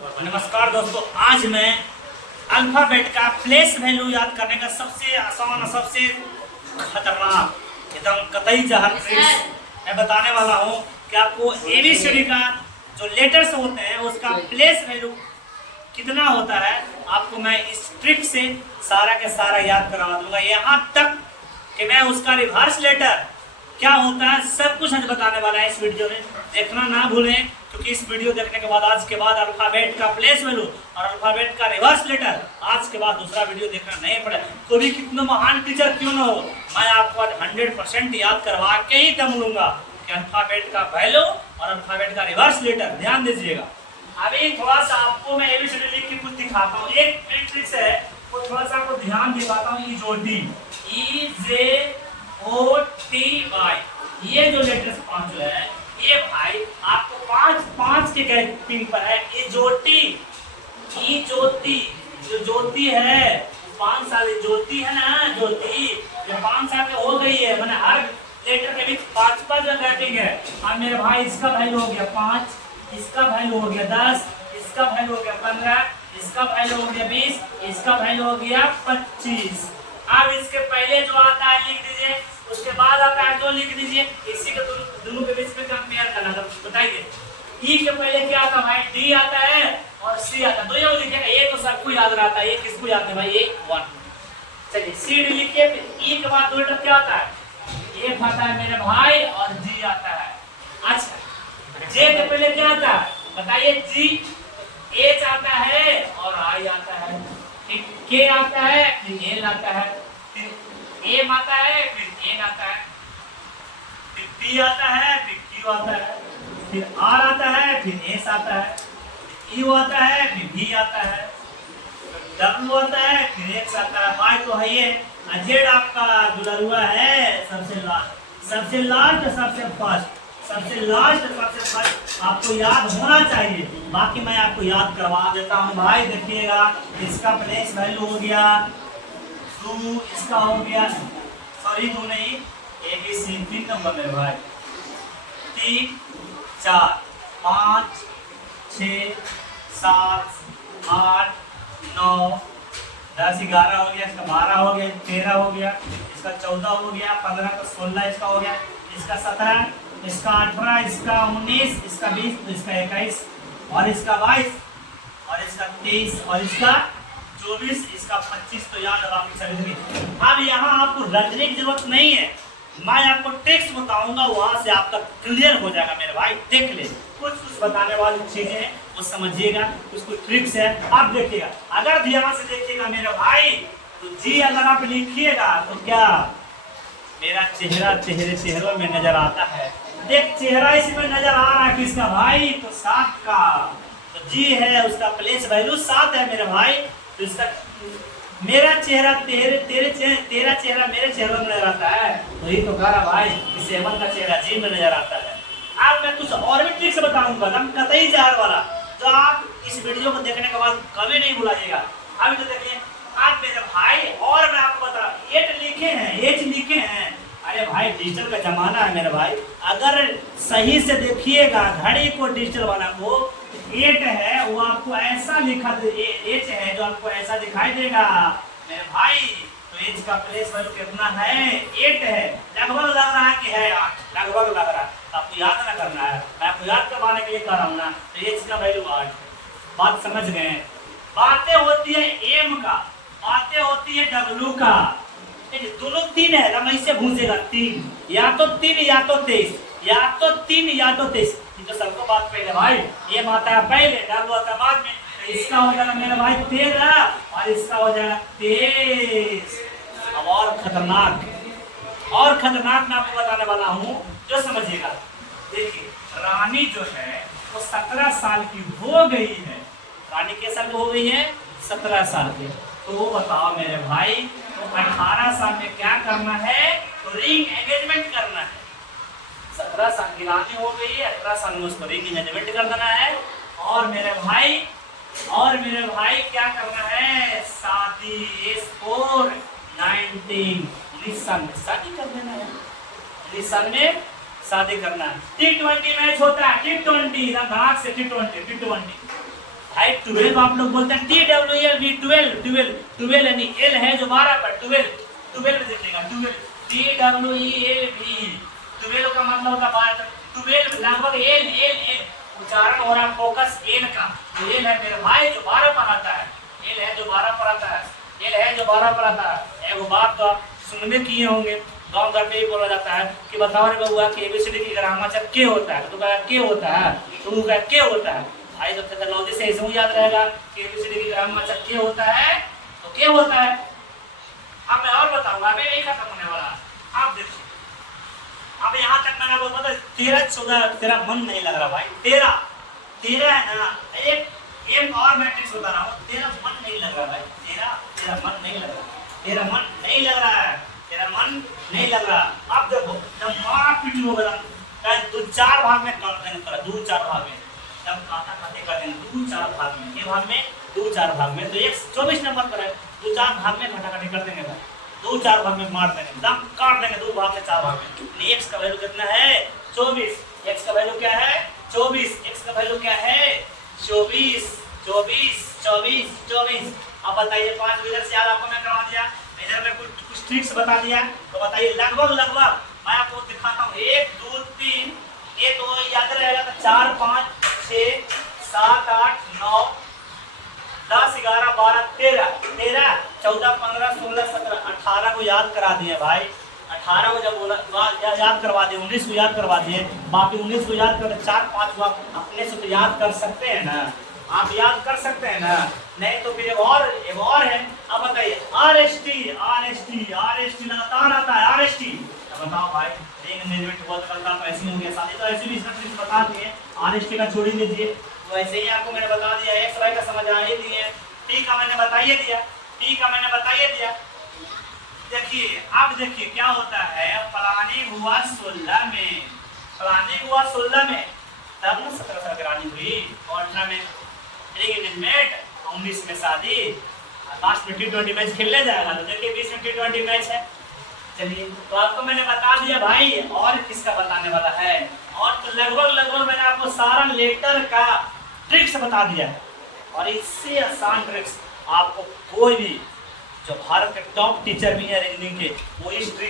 नमस्कार दोस्तों, आज मैं अल्फाबेट का प्लेस वैल्यू याद करने का सबसे आसान और सबसे खतरनाक एकदम कतई जहर ट्रिक्स मैं बताने वाला हूँ कि आपको एबीसीडी का जो लेटर्स होते हैं उसका प्लेस वैल्यू कितना होता है आपको मैं इस ट्रिक से सारा के सारा याद करवा दूंगा। यहाँ तक कि मैं उसका रिवर्स लेटर क्या होता है सब कुछ आज बताने वाला है इस वीडियो में। देखना ना भूलें, क्योंकि इस वीडियो देखने के बाद आज के बाद अल्फाबेट का प्लेस वैल्यू और अल्फाबेट का रिवर्स लेटर आज के बाद दूसरा वीडियो देखना नहीं पड़े। कोई भी कितना महान टीचर क्यों ना हो, मैं आपको आज 100% याद करवा के ही दम लूंगा कि अल्फाबेट का वैल्यू और अल्फाबेट का रिवर्स लेटर। ध्यान दीजिएगा, अभी थोड़ा सा आपको मैं एबीसीडी लिख के कुछ दिखाता हूँ। एक ट्रिक्स है वो थोड़ा सा आपको ध्यान दिखाता हूँ। EJOTY ये जो लेटर्स पांच जो है ये भाई आपको पांच के गैपिंग पर है। ई ज्योति जो ज्योति है 5 साल ज्योति है ना, ज्योति जो 5 साल की हो गई है, मैंने हर लेटर के बीच 5 जो गैपिंग है। अब मेरे भाई इसका वैल्यू हो गया 5, इसका वैल्यू हो गया 10, इसका वैल्यू हो गया 15, इसका वैल्यू हो गया 20, इसका वैल्यू हो गया 25। अब इसके पहले जो आता है लिख दीजिए, उसके बाद आता है जो लिख दीजिए। इसी के दोनों के बीच में कंपेयर करना था। बताइए ई के पहले क्या आता है भाई? डी आता है और सी आता है। दो ये लिखेगा, ये तो सबको याद रहता है। ये किसको याद है भाई? ये 1। चलिए सी डी लिखिए। ई के बाद दो लेटर क्या आता है? एफ आता है मेरे भाई और जी आता है। अच्छा जे के पहले क्या आता है बताइए? जी। एच आता है और आई आता है। के आता है, फिर एल आता है, फिर एम आता है, फिर एन आता है, फिर पी आता है, फिर क्यू आता है, फिर आर आता है, फिर एस आता है, यू आता है, फिर वी आता है, डब्ल्यू आता है, फिर एक्स आता है। वाई तो है ये। जेड आपका दुलरुआ है सबसे लास्ट, सबसे लास्ट सबसे फर्स्ट, सबसे लास्ट सबसे फर्स्ट आपको याद होना चाहिए। बाकी मैं आपको याद करवा देता हूँ भाई। देखिएगा, इसका प्लेस वैल्यू हो गया 2, इसका हो गया सॉरी 2 नहीं, ABC 3 नंबर मेरे भाई। 3 4 5 6 7 8 9 10 11 हो गया, इसका 12 हो गया, 13 हो गया, इसका 14 हो गया, 15 का 16 इसका हो गया, इसका 17, इसका 18, इसका 19, इसका 20, इसका 21 और इसका 22 और इसका 23 और इसका 24, इसका 25। तो याद आप सभी। अब यहाँ आपको रटने की जरूरत नहीं है, मैं आपको टेक्स्ट बताऊंगा, वहां से आपका क्लियर हो जाएगा मेरे भाई। देख ले, कुछ बताने वाली चीजें हैं वो समझिएगा, कुछ ट्रिक्स है आप देखिएगा। अगर ध्यान से देखिएगा मेरे भाई तो जी अगर आप लिखिएगा तो क्या मेरा चेहरा चेहरों में नजर आता है। एक चेहरा इसमें नजर आ रहा है किसका भाई? तो 7 का। तो जी है, उसका प्लेस वैल्यू 7 है मेरे भाई। तो इसका मेरा चेहरा तेरा चेहरा मेरे चेहरे में नजर आता है, वही तो कह रहा भाई कि 7 का चेहरा जी में नजर आता है। अब मैं कुछ और भी ट्रिक्स बताऊंगा एकदम कतई जहर वाला, जो आप इस वीडियो को देखने के बाद कभी नहीं भुलाइएगा। अभी तो देखिए आप मेरे भाई, और मैं आपको बता 8 लिखे हैं, एच लिखे हैं। अरे भाई डिजिटल का जमाना है मेरे भाई, अगर सही से देखिएगा घड़ी को डिजिटल वाला को 8 है वो आपको ऐसा लिखा एच है जो आपको ऐसा दिखाई देगा मेरे भाई। तो एच का प्लेस वैल्यू कितना है? 8 है। लगभग लग रहा है कि है 8, लगभग लग रहा है। आपको याद ना करना है, मैं आपको याद करवाने के लिए कर रहा हूँ ना। तो एच का वैल्यू 8। बात समझ गए? बातें होती है एम का, बातें होती है डब्ल्यू का। दोनों 3 है, हम इससे भूसेगा 3, या तो 3 या तो 23, या तो 3 या तो 23। तो सबको बात पहले भाई, ये आता है पहले, डब्ल्यू आता है बाद में। तो इसका हो जाएगा मेरा भाई 13 और इसका हो जाएगा 23। अब और खतरनाक मैं आपको बताने वाला हूँ, जो समझिएगा। देखिए रानी जो है वो 17 साल की हो गई है। रानी के साल हो गई है 17 साल की। तो बताओ मेरे भाई, तो 18 साल में क्या करना है? तो रिंग एंगेजमेंट करना है। 17 साल की रानी हो गई है, 18 साल में उसको रिंग एंगेजमेंट कर देना है। और मेरे भाई क्या करना है? शादी 19 साल में शादी कर देना है। 19 साल में शादी करना है। T20 मैच होता है, T20 धड़ाक से T20 भाई 12 आप लोग बोलते हैं TWLV 12 यानी L है जो 12 पर 12 देखिएगा TWELV 12 का मतलब होता है 12 लगभग L उच्चारण हो रहा है फोकस L का। तो L है मेरे भाई जो 12 पर आता है, L है जो 12 पर आता है, L है जो 12 पर आता है। एगो बात तो आप सुनने किए होंगे, गांव घर में ही बोला जाता है कि बताओ रे बउआ कि एबीसीडी की ग्रामर के होता है, तो कहा के होता है, तो कहा के होता है। भाई जब तक लॉजिक से ऐसे याद रहेगा कि एबीसीडी की ग्रामर के होता है तो के होता है। अब मैं और बताऊंगा, अभी नहीं खत्म होने वाला। आप देखिए अब यहाँ तक मैंने आपको पता 13 14 तेरा मन नहीं लग रहा भाई, 13 है ना। एक और मैट्रिक्स बता रहा हूँ, तेरा मन नहीं लग रहा भाई, तेरा मन नहीं लग रहा, तेरा मन नहीं लग रहा है, तेरा मन नहीं लग रहा। अब देखो जब मारा पीटी होगा दो चार भाग में कर देंगे, पर दो चार भाग में जब खाता खाते कर देंगे दो चार भाग में, ये भाग में दो चार भाग में, तो एक 24 नंबर पर है, दो चार भाग में घटा घटी कर देंगे भाई, दो चार भाग में मार देंगे, दम काट देंगे दो भाग से चार भाग में। एक्स का वैल्यू कितना है 24, एक्स का वैल्यू क्या है 24, एक्स का वैल्यू क्या है 24 24 24 24। अब बताइए 5 इधर से याद आपको मैं करवा दिया, इधर में कुछ ट्रिक्स बता दिया, तो बताइए लगभग मैं आपको दिखाता हूँ 1 2 3, ये तो याद रहेगा तो 4 5 6 7 8 9 10 11 12 13 14 15 16 17 18 को याद करा दिए भाई, 18 को जब बोला याद करवा दिए, 19 को याद करवा दिए, बाकी 19 को याद कर 4 5 को आप अपने से तो याद कर सकते हैं ना, आप याद कर सकते हैं ना। नहीं तो फिर एक और है। अब बताइए RST लगातार आता है RST। बताओ भाई एक मैनेजमेंट बहुत करता तो ऐसे ही हो गया, शादी तो ऐसे भी इसमें बता दिए, RST का छोड़ ही लीजिए, तो ऐसे ही आपको मैंने बता दिया, एक्स वाई का समझ आ ही दिए, टी का मैंने बताइए दिया। देखिए अब देखिए क्या होता है, प्लानिंग हुआ 16 में, तब ना 17 साल की रानी हुई, और 18 में एंगेजमेंट, 19 में शादी, लास्ट में T20 मैच खेलने जाएगा, तो देखिए 20 में T20 मैच है। चलिए तो आपको मैंने बता दिया भाई, और किसका बताने वाला है, और तो लगभग मैंने आपको सारा लेटर का ट्रिक्स बता दिया है, और इससे आसान ट्रिक्स आपको कोई भी जो भारत के टॉप टीचर भी है रीजनिंग के, वो इस ट्रिक